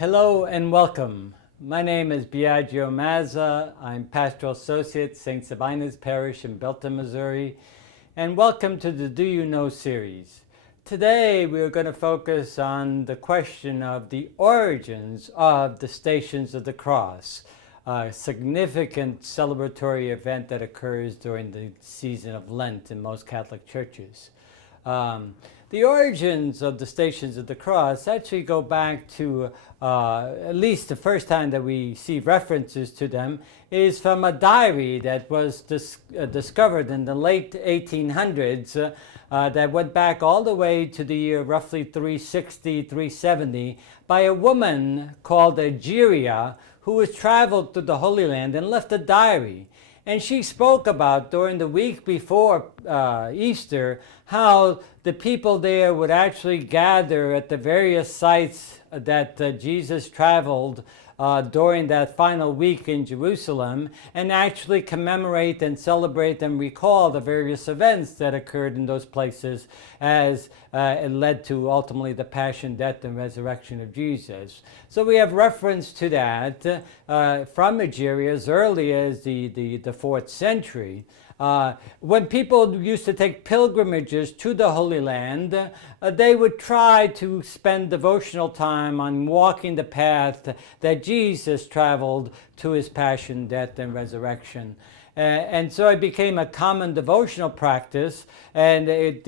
Hello and welcome. My name is Biagio Mazza. I'm Pastoral Associate, St. Sabina's Parish in Belton, Missouri. And welcome to the Do You Know series. Today we're going to focus on the question of the origins of the Stations of the Cross, a significant celebratory event that occurs during the season of Lent in most Catholic churches. The origins of the Stations of the Cross actually go back to at least the first time that we see references to them is from a diary that was discovered in the late 1800s that went back all the way to the year roughly 360, 370 by a woman called Egeria who has traveled to the Holy Land and left a diary. And she spoke about during the week before Easter how the people there would actually gather at the various sites that Jesus traveled during that final week in Jerusalem and actually commemorate and celebrate and recall the various events that occurred in those places as it led to ultimately the passion, death, and resurrection of Jesus. So we have reference to that from Egeria as early as the 4th century. When people used to take pilgrimages to the Holy Land, they would try to spend devotional time on walking the path that Jesus traveled to his passion, death, and resurrection. And so it became a common devotional practice, and it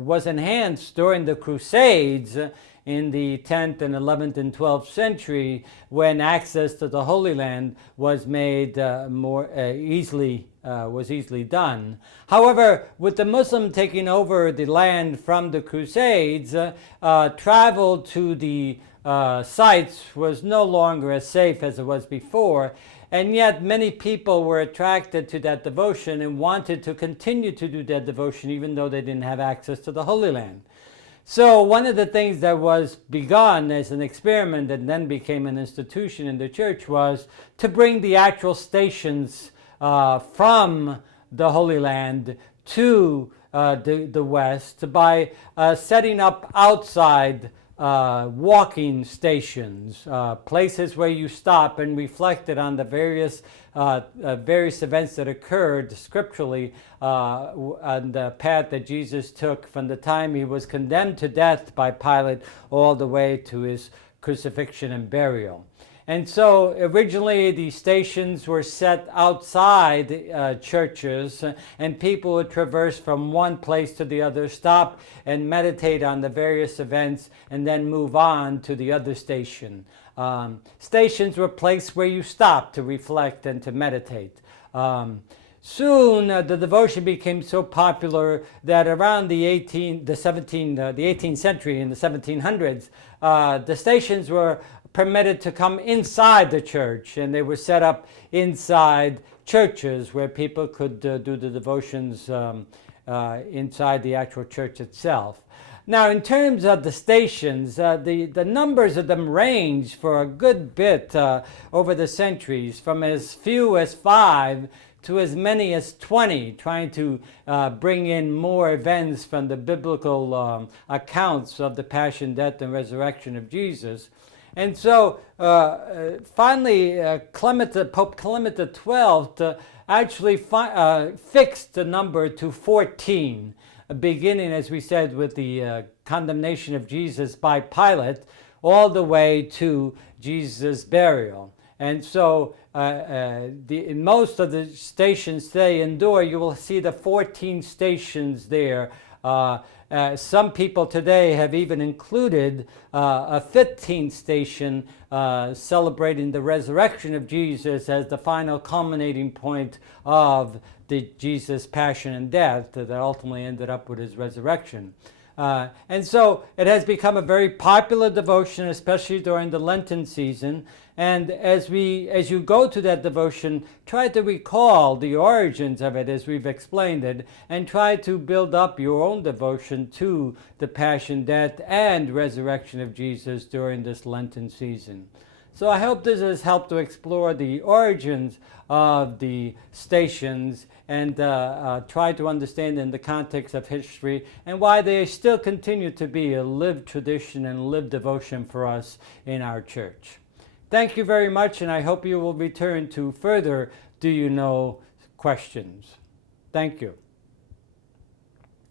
was enhanced during the Crusades in the 10th and 11th and 12th century, when access to the Holy Land was made easily done. However, with the Muslim taking over the land from the Crusades, travel to the sites was no longer as safe as it was before, and yet many people were attracted to that devotion and wanted to continue to do that devotion even though they didn't have access to the Holy Land. So one of the things that was begun as an experiment and then became an institution in the church was to bring the actual stations from the Holy Land to the West by setting up outside walking stations, places where you stop and reflected on the various events that occurred scripturally on the path that Jesus took from the time he was condemned to death by Pilate all the way to his crucifixion and burial. And so originally the stations were set outside churches, and people would traverse from one place to the other, stop and meditate on the various events, and then move on to the other station. Stations were places where you stopped to reflect and to meditate. Soon the devotion became so popular that around the 18th century, in the 1700s, the stations were permitted to come inside the church, and they were set up inside churches where people could do the devotions inside the actual church itself. Now, in terms of the stations, the numbers of them range for a good bit over the centuries, from as few as 5 to as many as 20, trying to bring in more events from the biblical accounts of the passion, death, and resurrection of Jesus. And so finally, Pope Clement XII actually fixed the number to 14, beginning, as we said, with the condemnation of Jesus by Pilate, all the way to Jesus' burial. And so in most of the stations today endure, you will see the 14 stations there. Some people today have even included a 15th station celebrating the resurrection of Jesus as the final culminating point of the Jesus' passion and death that ultimately ended up with his resurrection. And so it has become a very popular devotion, especially during the Lenten season. And as you go to that devotion, try to recall the origins of it as we've explained it, and try to build up your own devotion to the passion, death, and resurrection of Jesus during this Lenten season. So I hope this has helped to explore the origins of the stations and try to understand in the context of history and why they still continue to be a lived tradition and lived devotion for us in our church. Thank you very much, and I hope you will return to further Do You Know questions. Thank you.